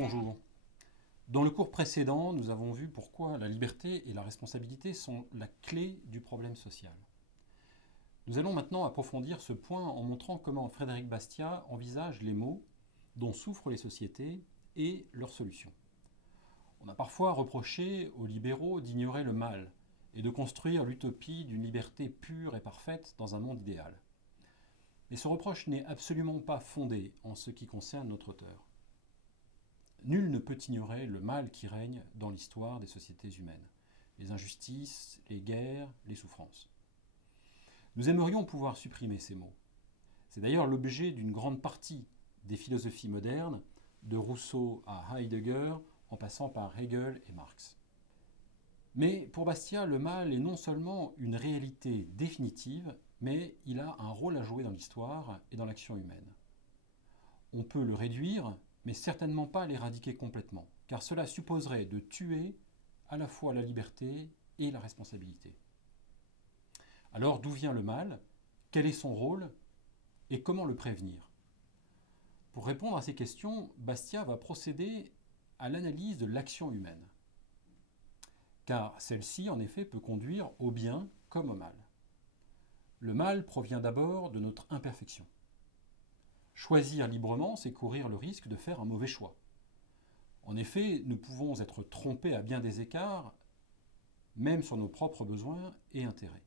Bonjour. Dans le cours précédent, nous avons vu pourquoi la liberté et la responsabilité sont la clé du problème social. Nous allons maintenant approfondir ce point en montrant comment Frédéric Bastiat envisage les maux dont souffrent les sociétés et leurs solutions. On a parfois reproché aux libéraux d'ignorer le mal et de construire l'utopie d'une liberté pure et parfaite dans un monde idéal. Mais ce reproche n'est absolument pas fondé en ce qui concerne notre auteur. Nul ne peut ignorer le mal qui règne dans l'histoire des sociétés humaines, les injustices, les guerres, les souffrances. Nous aimerions pouvoir supprimer ces maux. C'est d'ailleurs l'objet d'une grande partie des philosophies modernes, de Rousseau à Heidegger, en passant par Hegel et Marx. Mais pour Bastiat, le mal est non seulement une réalité définitive, mais il a un rôle à jouer dans l'histoire et dans l'action humaine. On peut le réduire, mais certainement pas l'éradiquer complètement, car cela supposerait de tuer à la fois la liberté et la responsabilité. Alors d'où vient le mal? Quel est son rôle? Et comment le prévenir? Pour répondre à ces questions, Bastiat va procéder à l'analyse de l'action humaine. Car celle-ci, en effet, peut conduire au bien comme au mal. Le mal provient d'abord de notre imperfection. Choisir librement, c'est courir le risque de faire un mauvais choix. En effet, nous pouvons être trompés à bien des écarts, même sur nos propres besoins et intérêts.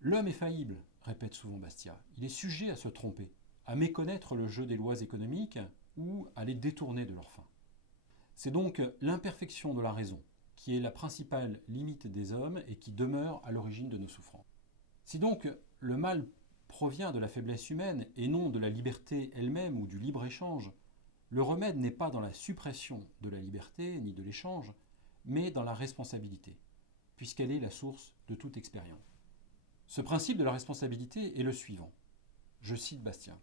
L'homme est faillible, répète souvent Bastiat. Il est sujet à se tromper, à méconnaître le jeu des lois économiques ou à les détourner de leur fin. C'est donc l'imperfection de la raison qui est la principale limite des hommes et qui demeure à l'origine de nos souffrances. Si donc le mal provient de la faiblesse humaine et non de la liberté elle-même ou du libre-échange, le remède n'est pas dans la suppression de la liberté ni de l'échange, mais dans la responsabilité, puisqu'elle est la source de toute expérience. Ce principe de la responsabilité est le suivant. Je cite Bastiat.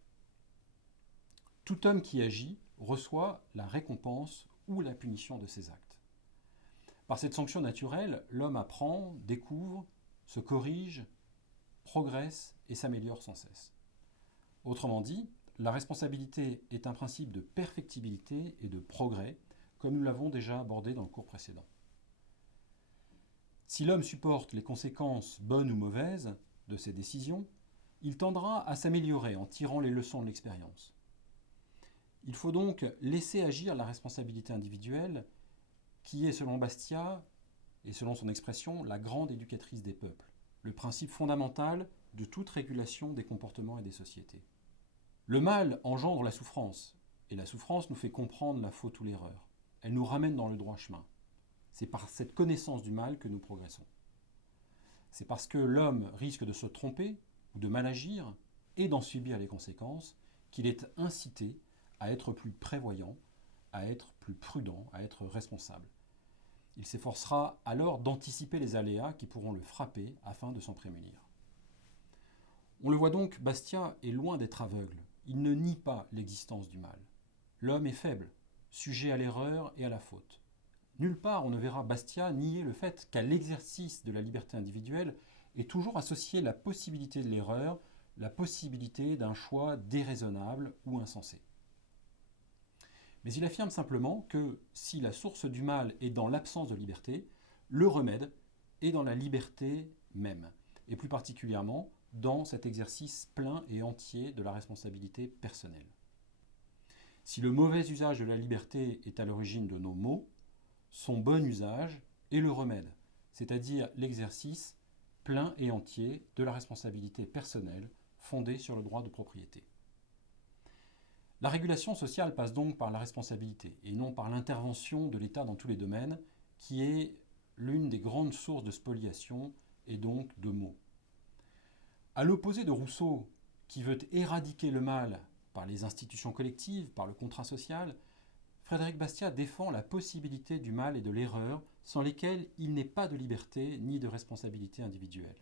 « Tout homme qui agit reçoit la récompense ou la punition de ses actes. Par cette sanction naturelle, l'homme apprend, découvre, se corrige, progresse et s'améliore sans cesse. Autrement dit, la responsabilité est un principe de perfectibilité et de progrès, comme nous l'avons déjà abordé dans le cours précédent. Si l'homme supporte les conséquences bonnes ou mauvaises de ses décisions, il tendra à s'améliorer en tirant les leçons de l'expérience. Il faut donc laisser agir la responsabilité individuelle, qui est, selon Bastiat, et selon son expression, la grande éducatrice des peuples, le principe fondamental de toute régulation des comportements et des sociétés. Le mal engendre la souffrance, et la souffrance nous fait comprendre la faute ou l'erreur. Elle nous ramène dans le droit chemin. C'est par cette connaissance du mal que nous progressons. C'est parce que l'homme risque de se tromper ou de mal agir et d'en subir les conséquences qu'il est incité à être plus prévoyant, à être plus prudent, à être responsable. Il s'efforcera alors d'anticiper les aléas qui pourront le frapper afin de s'en prémunir. On le voit donc, Bastiat est loin d'être aveugle. Il ne nie pas l'existence du mal. L'homme est faible, sujet à l'erreur et à la faute. Nulle part on ne verra Bastiat nier le fait qu'à l'exercice de la liberté individuelle est toujours associée la possibilité de l'erreur, la possibilité d'un choix déraisonnable ou insensé. Mais il affirme simplement que si la source du mal est dans l'absence de liberté, le remède est dans la liberté même, et plus particulièrement dans cet exercice plein et entier de la responsabilité personnelle. Si le mauvais usage de la liberté est à l'origine de nos maux, son bon usage est le remède, c'est-à-dire l'exercice plein et entier de la responsabilité personnelle fondée sur le droit de propriété. La régulation sociale passe donc par la responsabilité et non par l'intervention de l'État dans tous les domaines, qui est l'une des grandes sources de spoliation et donc de maux. À l'opposé de Rousseau, qui veut éradiquer le mal par les institutions collectives, par le contrat social, Frédéric Bastiat défend la possibilité du mal et de l'erreur sans lesquelles il n'est pas de liberté ni de responsabilité individuelle.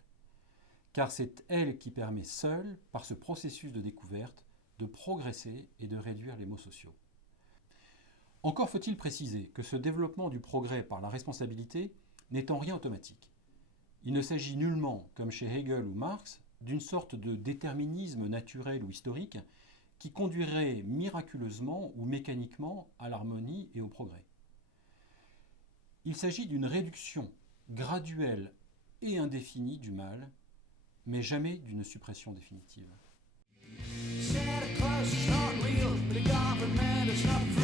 Car c'est elle qui permet seule, par ce processus de découverte, de progresser et de réduire les maux sociaux. Encore faut-il préciser que ce développement du progrès par la responsabilité n'est en rien automatique. Il ne s'agit nullement, comme chez Hegel ou Marx, d'une sorte de déterminisme naturel ou historique qui conduirait miraculeusement ou mécaniquement à l'harmonie et au progrès. Il s'agit d'une réduction graduelle et indéfinie du mal, mais jamais d'une suppression définitive. Santa Claus is not real, but the government is not free.